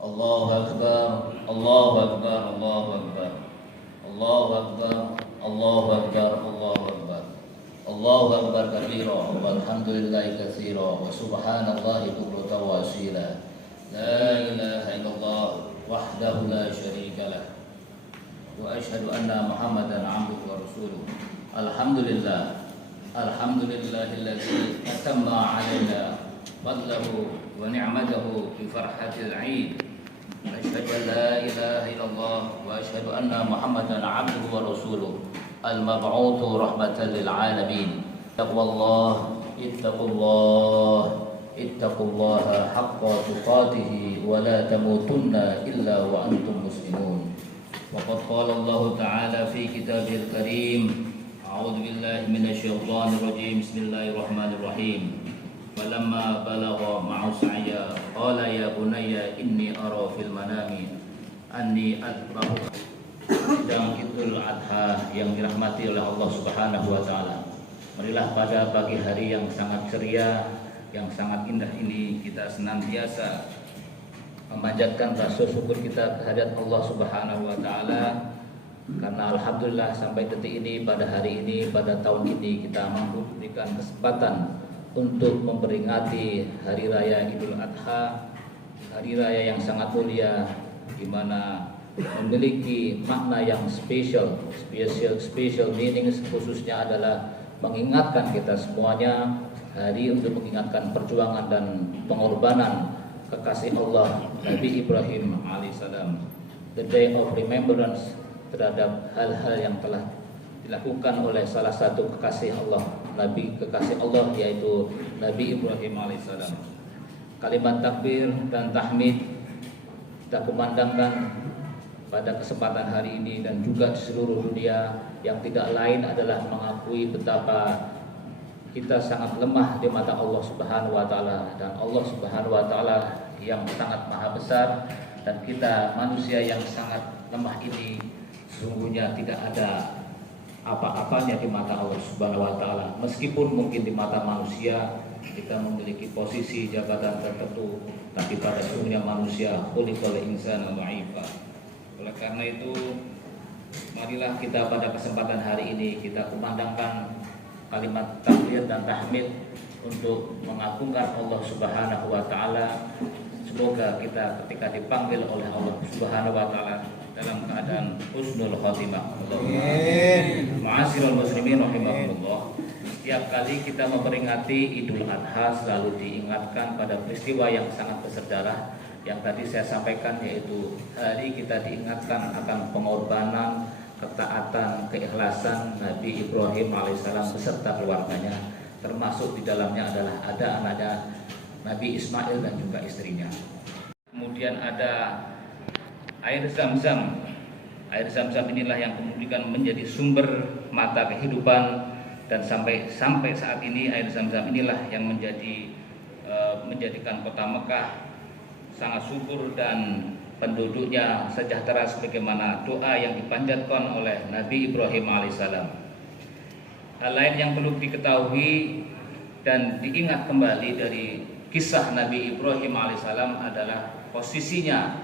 Allahu Akbar, Allahu Akbar, Allahu Akbar, Allahu Akbar, Allahu Akbar, Allahu Akbar, Allahu Akbar kabira, walhamdulillahi katsira, wa subhanallahi bukratan wa asila. La ilaha illallah wahdahu la syarika lah. Wa asyhadu anna Muhammadan abduhu wa rasuluh. Alhamdulillah, alhamdulillahilladzi atamma 'alaina fadlahu wa ni'matahu bi farhatil 'id. Asyhadu an la ilaha illallah wa asyhadu anna Muhammadan abduhu wa rasuluh. Al-mab'utsu rahmatan lil 'alamin. Taqwallah, ittaqullaha haqqa tuqatih wa la tamutunna illa wa antum muslimun. Waqad qala Allah Ta'ala fi kitabil karim. A'udzu billahi minasyaitonir rajim. Bismillahirrahmanirrahim. Falamma balagha ma'u sa'ya qala ya bunayya inni ara fil manami anni adbahu. Sidang Idul Adha yang dirahmati oleh Allah Subhanahu wa taala. Marilah pada pagi hari yang sangat ceria, yang sangat indah ini kita senantiasa memanjatkan rasa syukur kita kehadirat Allah Subhanahu wa taala, karena alhamdulillah sampai detik ini, pada hari ini, pada tahun ini kita mampu diberikan kesempatan untuk memperingati hari raya Idul Adha, hari raya yang sangat mulia, di mana memiliki makna yang special meaning, khususnya adalah mengingatkan kita semuanya, hari untuk mengingatkan perjuangan dan pengorbanan kekasih Allah Nabi Ibrahim alaihissalam, the day of remembrance terhadap hal-hal yang telah dilakukan oleh salah satu kekasih Allah, Nabi kekasih Allah, yaitu Nabi Ibrahim alaihissalam. Kalimat takbir dan tahmid kita kumandangkan pada kesempatan hari ini dan juga di seluruh dunia, yang tidak lain adalah mengakui betapa kita sangat lemah di mata Allah Subhanahu wa taala, dan Allah Subhanahu wa taala yang sangat maha besar, dan kita manusia yang sangat lemah ini sesungguhnya tidak ada apa-apanya di mata Allah Subhanahu wa taala. Meskipun mungkin di mata manusia kita memiliki posisi jabatan tertentu, tapi pada sesungguhnya manusia khuliqal insana dha'ifa. Oleh karena itu, marilah kita pada kesempatan hari ini kita kumandangkan kalimat takbir dan tahmid untuk mengagungkan Allah Subhanahu wa taala. Semoga kita ketika dipanggil oleh Allah Subhanahu wa taala dalam keadaan husnul khotimah. Ma'asyiral muslimin rahimakumullah. Setiap kali kita memperingati Idul Adha selalu diingatkan pada peristiwa yang sangat bersejarah yang tadi saya sampaikan, yaitu hari kita diingatkan akan pengorbanan, ketaatan, keikhlasan Nabi Ibrahim alaihissalam beserta keluarganya, termasuk di dalamnya adalah ada anaknya Nabi Ismail dan juga istrinya. Kemudian ada air Zam-Zam. Air Zam-Zam inilah yang kemudian menjadi sumber mata kehidupan, dan sampai saat ini air Zam-Zam inilah yang menjadikan kota Mekah sangat subur dan penduduknya sejahtera sebagaimana doa yang dipanjatkan oleh Nabi Ibrahim alaihissalam. Hal lain yang perlu diketahui dan diingat kembali dari kisah Nabi Ibrahim alaihissalam adalah posisinya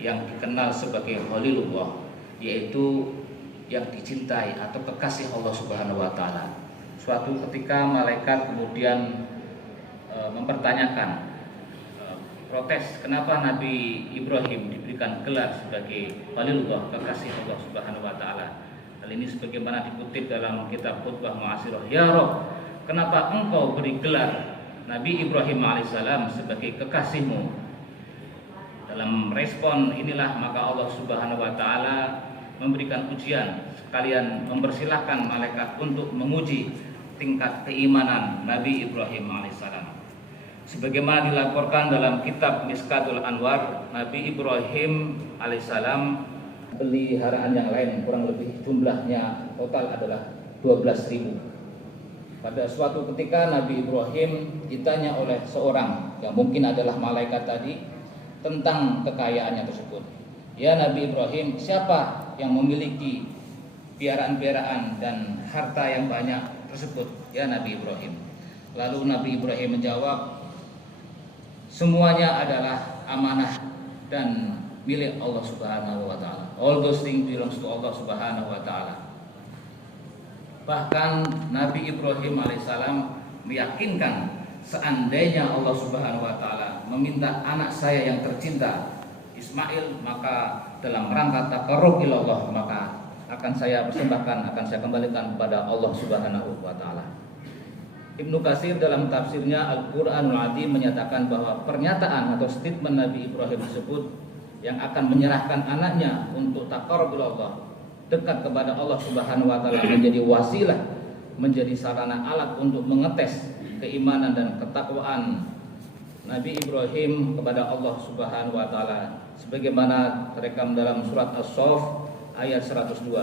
yang dikenal sebagai Khalilullah, yaitu yang dicintai atau kekasih Allah Subhanahu wa taala. Suatu ketika malaikat kemudian mempertanyakan, protes kenapa Nabi Ibrahim diberikan gelar sebagai Khalilullah, kekasih Allah Subhanahu wa taala. Hal ini sebagaimana dikutip dalam kitab Khutbah Mu'asyirah, ya Rabb, kenapa engkau beri gelar Nabi Ibrahim alaihissalam sebagai kekasihmu? Dalam respon inilah maka Allah Subhanahu wa taala memberikan ujian, sekalian mempersilahkan malaikat untuk menguji tingkat keimanan Nabi Ibrahim alaihissalam. Sebagaimana dilaporkan dalam kitab Miskatul Anwar, Nabi Ibrahim alaihissalam peliharaan yang lain kurang lebih jumlahnya total adalah 12.000. Pada suatu ketika Nabi Ibrahim ditanya oleh seorang yang mungkin adalah malaikat tadi tentang kekayaannya tersebut. Ya Nabi Ibrahim, siapa yang memiliki piaraan-piaraan dan harta yang banyak tersebut? Ya Nabi Ibrahim. Lalu Nabi Ibrahim menjawab, semuanya adalah amanah dan milik Allah Subhanahu wa taala. All those things belongs to Allah Subhanahu wa taala. Bahkan Nabi Ibrahim alaihissalam meyakinkan seandainya Allah Subhanahu wa taala meminta anak saya yang tercinta Ismail, maka dalam rangka taqarrub ilallah maka akan saya persembahkan, akan saya kembalikan kepada Allah Subhanahu wa taala. Ibnu Katsir dalam tafsirnya Al-Qur'anul Azim menyatakan bahwa pernyataan atau statement Nabi Ibrahim tersebut yang akan menyerahkan anaknya untuk taqarrub ilallah, dekat kepada Allah Subhanahu wa taala, menjadi wasilah, menjadi sarana alat untuk mengetes keimanan dan ketakwaan Nabi Ibrahim kepada Allah Subhanahu wa taala, sebagaimana terekam dalam surat As-Saff ayat 102.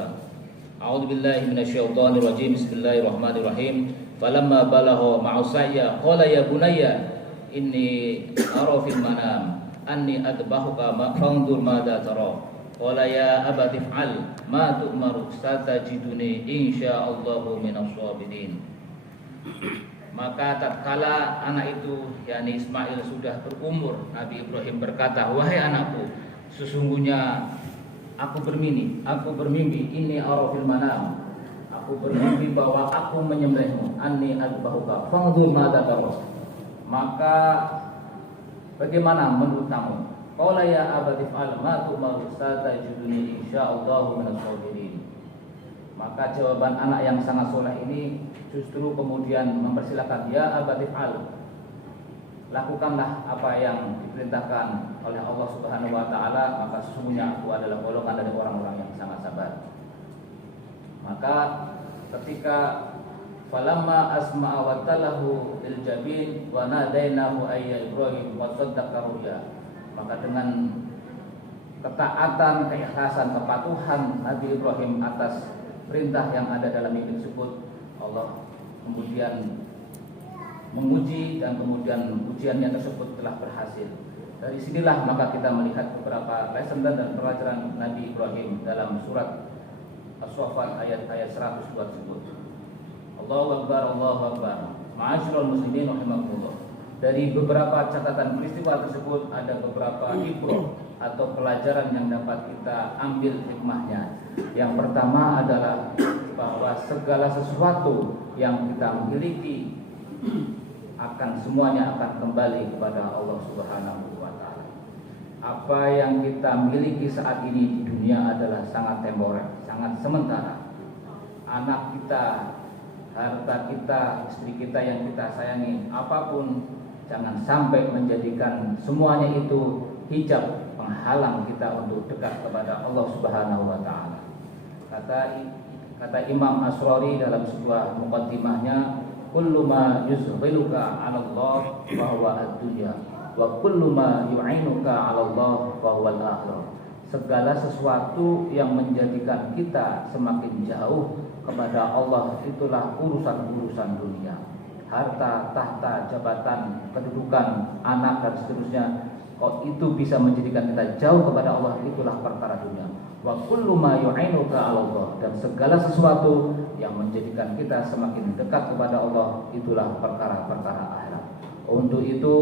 A'udzubillahi minasyaitonir rajim. Bismillahirrahmanirrahim. Falamma balagha ma'usayya qala ya bunayya inni ara fil manam anni adbahuka fanzur madza tara. Qala ya abati if'al ma tu'maru satajiduni insyaallahu minas sabirin. Maka tatkala anak itu yakni Ismail sudah berumur, Nabi Ibrahim berkata, "Wahai anakku, sesungguhnya aku bermimpi ini arafil manam. Aku bermimpi bahwa aku menyembelihmu, anni adbahuka fanzur madza tara." Maka bagaimana menurut kamu? Qala ya abati fa'al ma tu'maru satajiduni insyaallahu minas sabirin. Maka jawaban anak yang sangat soleh ini justru kemudian mempersilahkan, ya abati fa'al, lakukanlah apa yang diperintahkan oleh Allah Subhanahu wa taala, maka sesungguhnya aku adalah golongan dari orang-orang yang sangat sabar. Maka ketika falamma asma'a wa talahu lil jabin wa nadainahu ayya Ibrahim wa saddaqa ruya, maka dengan ketaatan, keikhlasan, kepatuhan Nabi Ibrahim atas perintah yang ada dalam mimpi tersebut, Allah kemudian menguji dan kemudian ujiannya tersebut telah berhasil. Dari sinilah maka kita melihat beberapa lesson dan pelajaran Nabi Ibrahim dalam surat As-Saffat ayat-ayat 102 tersebut. Allahu Akbar, Allahu Akbar. Ma'asyiral muslimin rahimakumullah. Dari beberapa catatan peristiwa tersebut ada beberapa ibrah atau pelajaran yang dapat kita ambil hikmahnya. Yang pertama adalah bahwa segala sesuatu yang kita miliki semuanya akan kembali kepada Allah Subhanahu wa taala. Apa yang kita miliki saat ini di dunia adalah sangat temporer, sangat sementara. Anak kita, harta kita, istri kita yang kita sayangi, apapun, jangan sampai menjadikan semuanya itu hijab penghalang kita untuk dekat kepada Allah Subhanahu wa taala. Kata Imam Asrori dalam sebuah muqaddimahnya, kullu ma yuzghiluka 'ala Allah fa huwa ad-dunya wa kullu ma yu'inuka 'ala Allah fa huwa al-akhirah. Segala sesuatu yang menjadikan kita semakin jauh kepada Allah itulah urusan-urusan dunia. Harta, tahta, jabatan, kedudukan, anak dan seterusnya, kok itu bisa menjadikan kita jauh kepada Allah, itulah perkara dunia. Wa kullu ma yu'inuka 'ala Allah, dan segala sesuatu yang menjadikan kita semakin dekat kepada Allah itulah perkara-perkara akhirat. Untuk itu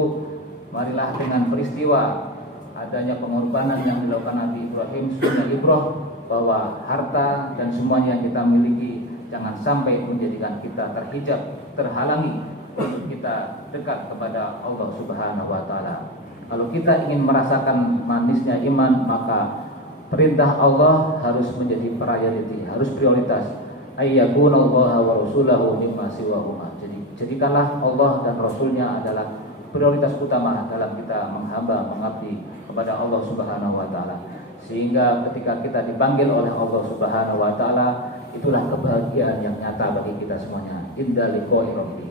marilah dengan peristiwa adanya pengorbanan yang dilakukan Nabi Ibrahim sunnah ibrah, bahwa harta dan semuanya yang kita miliki jangan sampai menjadikan kita terhijab, terhalangi untuk kita dekat kepada Allah Subhanahu wa taala. Kalau kita ingin merasakan manisnya iman, maka perintah Allah harus menjadi priority, harus prioritas. Ayyakunallaha wa rasulahu mimma siwahuma. Jadi jadikanlah Allah dan Rasulnya adalah prioritas utama dalam kita menghamba, mengabdi kepada Allah Subhanahu wa taala. Sehingga ketika kita dipanggil oleh Allah Subhanahu wa taala, itulah kebahagiaan yang nyata bagi kita semuanya. Inda liqa'i rabbi.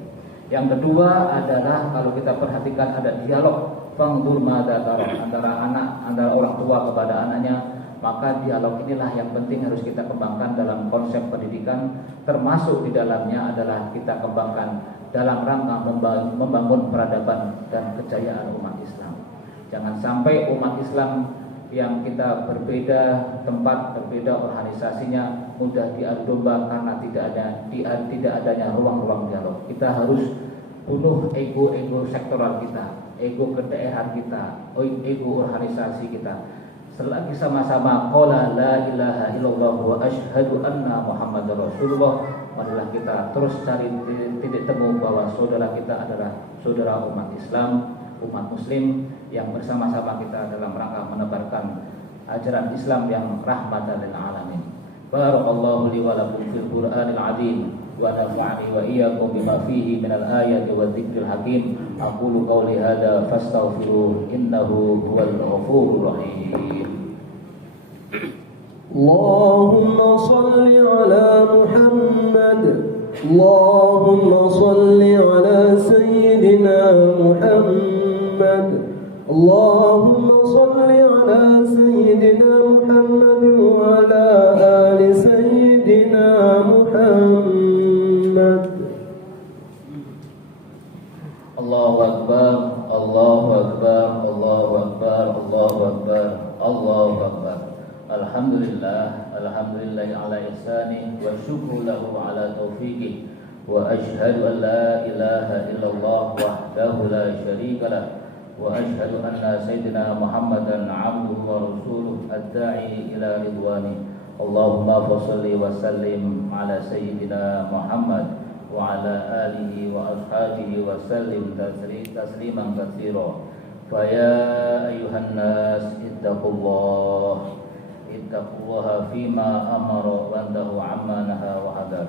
Yang kedua adalah kalau kita perhatikan ada dialog fangdur madza tara antara orang tua kepada anaknya. Maka dialog inilah yang penting harus kita kembangkan dalam konsep pendidikan, termasuk di dalamnya adalah kita kembangkan dalam rangka membangun peradaban dan kejayaan umat Islam. Jangan sampai umat Islam yang kita berbeda tempat, berbeda organisasinya, mudah diadu domba karena tidak adanya ruang-ruang dialog. Kita harus bunuh ego-ego sektoral kita, ego kedaerahan kita, ego organisasi kita. Selagi sama-sama qala la ilaha illallah wa asyhadu anna Muhammadar Rasulullah, marilah kita terus cari titik temu bahwa saudara kita adalah saudara umat Islam, umat muslim yang bersama-sama kita dalam rangka menebarkan ajaran Islam yang rahmatan lil alamin. Barakallahu li wa lakum fil Qur'anil azim wa nafa'ani wa iyyakum bima fihi minal ayati wadh-dhikril hakim. Aqulu qawli hadza fastaghfiruhu innahu huwal ghafurur rahim. Allahumma salli ala Muhammad, Allahumma salli ala Sayyidina Muhammad, Allahumma salli ala Sayyidina Muhammad wa ala ali Sayyidina Muhammad. Allahu Akbar, Allahu Akbar, Allahu Akbar, Allahu Akbar, Allahu Akbar. Alhamdulillah, alhamdulillah ala ihsani wa syukru lahu ala taufiqih wa ashhadu an la ilaha illallah wahdahu la syarika lah wa ashhadu anna sayyidina Muhammadan abduhu wa rasuluh ad-da'i ila ridwani. Allahumma fassalli wa sallim ala sayyidina Muhammad wa ala alihi wa ashabihi wa sallim tasliman katsira. Fa ya ayyuhan nas ittaqullah ittaqullaha fima amara wa antahu amma naha wa hadar.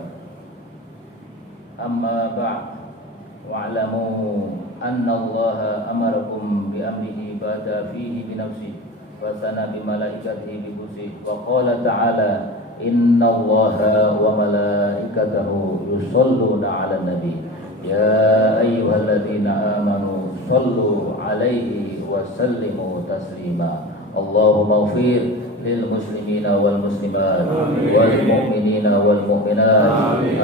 Amma ba'd, wa'lamu anna Allah amarakum bi amrihi bada fihi bi nafsihi wa sana bi malaikatihi bi qusihi wa qala ta'ala inna Allaha wa malaikatahu yusholluna 'alan nabi ya ayyuhalladzina amanu shallu 'alaihi wa sallimu taslima. Allahumma ighfir للمسلمين والمسلمات والمؤمنين والمؤمنات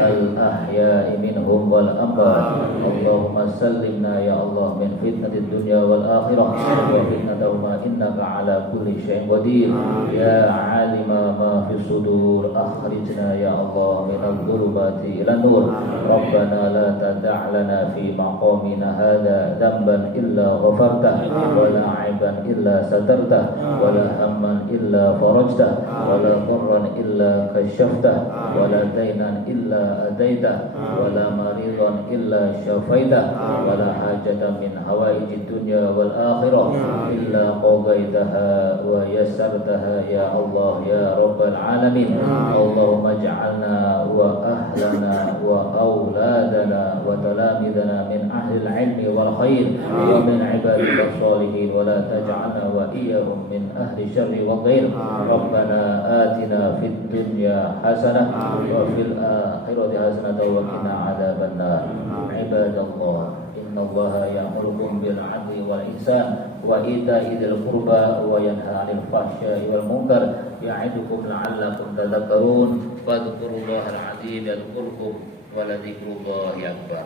الأحياء منهم والأموات. اللهم سلمنا يا الله من فتنة الدنيا والآخرة وفتنتهما إنك على كل شيء قدير. يا عالم ما في الصدور أخرجنا يا الله من الظلمات إلى النور. ربنا لا تدع لنا في مقامنا هذا ذنبا إلا غفرته ولا عيبا إلا سترته ولا هما إلا فرجته ولا ضرا إلا كشفته ولا دينا إلا أديته ولا مريضا إلا شفيته ولا حاجة من حوائج الدنيا والآخرة إلا قضيتها ويسرتها يا الله يا رب العالمين. اللهم اجعلنا وأهلنا وأولادنا وتلامذنا من أهل العلم والخير ومن عبادك الصالحين ولا تجعلنا وإياهم من أهل الشر والغير. ربنا آتنا في الدنيا حسنة وفي الآخرة حسنة وقنا عذاب النار. عباد الله إن الله يأمركم بالعدل والإحسان وإيتاء ذي القربى وينهى عن الفحشاء والمنكر يعظكم لعلكم تذكرون. فاذكروا الله العظيم يذكركم ولذكر الله أكبر.